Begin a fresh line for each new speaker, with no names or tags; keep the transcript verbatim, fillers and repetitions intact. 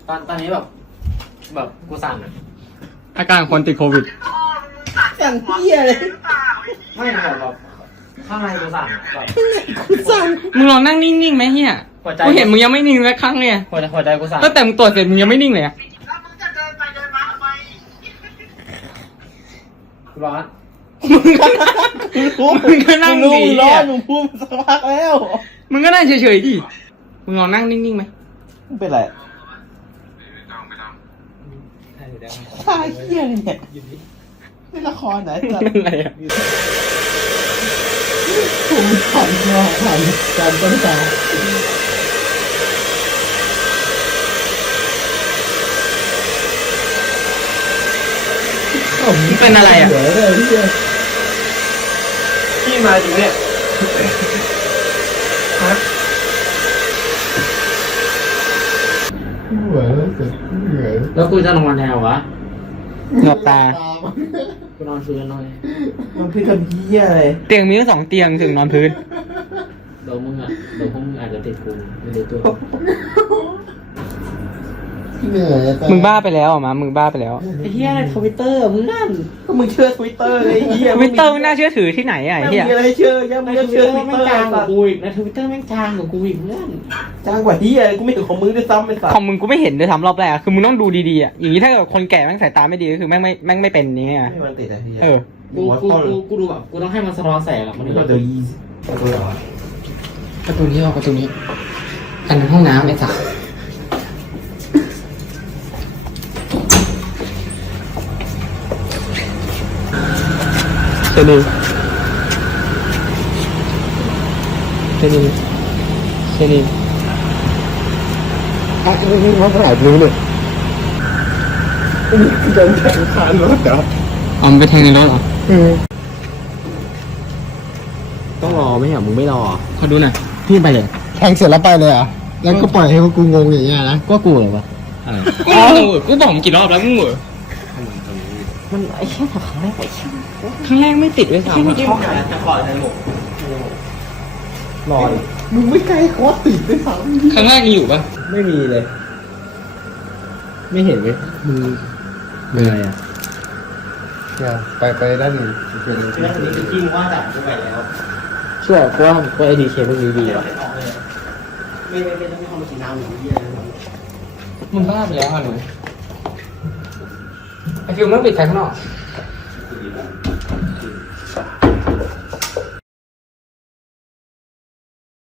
ตอนตอนนี้แบบแบบกูสั่นอะ
อาการคนติดโควิด
อย่างเหี้ยเลย
ไม่แบบแบบข้างในกูสั่นอะแบบ
กูสั่น
มึงลองนั่งนิ่งๆไหมเฮีย
หัวใจ
กูเห็นมึงยังไม่นิ่งสักครั้งเลย
หัวใจหัวใจกูสั่น
ตั้งแต่มึงตรวจเสร็จมึงยังไม่นิ่งเลยอะ
กูร้อน
มึงก็นั่งกูรู้มึงร้อนมึงพูดสักพักแล้ว
มึงก็นั่งเฉยๆดิมึงลองนั่งนิ่งๆไหม
มึงเป็นไร
ใช่เดี๋ยว
ตายเหี้ยเลยเนี่ยนี่ละครไหนสัตว์
เป็นไรอะ
ผมผ่านมาผ่านการต้นตา
เป็นอะไรอะ
เดี๋ยวเลยเหี้ย
พี่มาจริงเนี่ยฮะ
เหนื่อยแล้วเสร็จเหนื่อย
แล้วกูจะนอนแนววะ
หลับตา
กูนอนพื้นหน่อย
มันคือคนเหี้ยอะไร
เตียงมีทั้งสองเตียงถึงนอนพื้น
เดี๋ยวมึงอ่ะเดี๋ยวพวกมึงอาจจะติดกูไม่รู้ตัว
เหนื่อย
มึงบ้าไปแล้วอ่ะมามึงบ้าไปแล้ว
ไอ้เหี้ยในทวิตเตอร์เพื่อน
ก็มึงเชื่อทวิตเตอร์ไอ้เหี้ย
ทวิตเตอร์ไม่น่าเชื่อถือที่ไหนอ่ะไอ้
เฮี
เฮี
ย
ย
มีอะไรเชื่อยัง
ใน
มึง
ท
ก็
วิต
เชื่
เต
อ
อ
ท
ร์
วิต
แม่
เต
ง
อร์
จางก
สั
ว่า
ตว์
กูอีกในทวิตเตอร์แม่งจางกว่ากูอีกเพื่อน
จ้างกว่าเฮียกูไม่เห็นของมึงด้วยซ้ำไอ้สัต
ข
ว์
องมึงกูไม่เห็นเลยทำรอบแรกอะคือมึงต้องดูดีๆอ่ะอย่างนี้ถ้าเกิดคนแก่แม่งสายตาไม่ดีก็คือแม่งไม่แม่งไม่เป็นนี้อ่ะ
ไม่มันติดอะเฮีย
เออ
กูกูกูกูดูแบบกูต้องให้มันสะท้อนแสงอะมันถึง
ก็
จะ
เดี๋ยวยี่ประตูเหรอ
ประตูนี้ออกประตูนี้อันนั้นห้องน้ำไอ้สัสเจนี่เจนี่เจนี่
อ่ะนี่มันหายไปเลยนี่โดนแทงคานรถเหรอ
อ๋อมันไปแทงในรถเหรอ
เออ
ต้องรอไม่เหรอมึงไม่รอ
ขอดูหน่อยพี่ไปเลย
แทงเสร็จแล้วไปเลยเหรอแล้วก็ปล่อยให้พวกกูงงอย่างเงี้ยนะ
ก็กูเหรอวะ
กูเหอะกูบอกมึงกี่รอบแล้วมึงเหอะ
มันไอ้เหี้ยแต่ครั้งแรกไอ้เหี้ย
ครั้งแรกไม่ติดด้วยซ้ำอะ
ช็อกอะจะปล่อยในหมก
รอยมึงไม่ใกล้คอติดด้วยซ้ำ
ครั้งแรกยังอยู่ปะ
ไม่มีเลย ไม่เห็นเลยมึงเหนื่อยอ่ะ
เนี่ยไปไปด้านอื่นเป็น
คือถ้าเป็นจริงว่าแต่กูไปแล้วเชื่อกูว่ากูไอดีเคพวกนี้ดีว่ะไม่ไม่ไม่ต้องไม่ทำมาสีน้ำหรือเยี่ยอะไร
มึงบ้าไปแล้วอ่ะหนูไอฟิวมันปิดไฟข้างนอก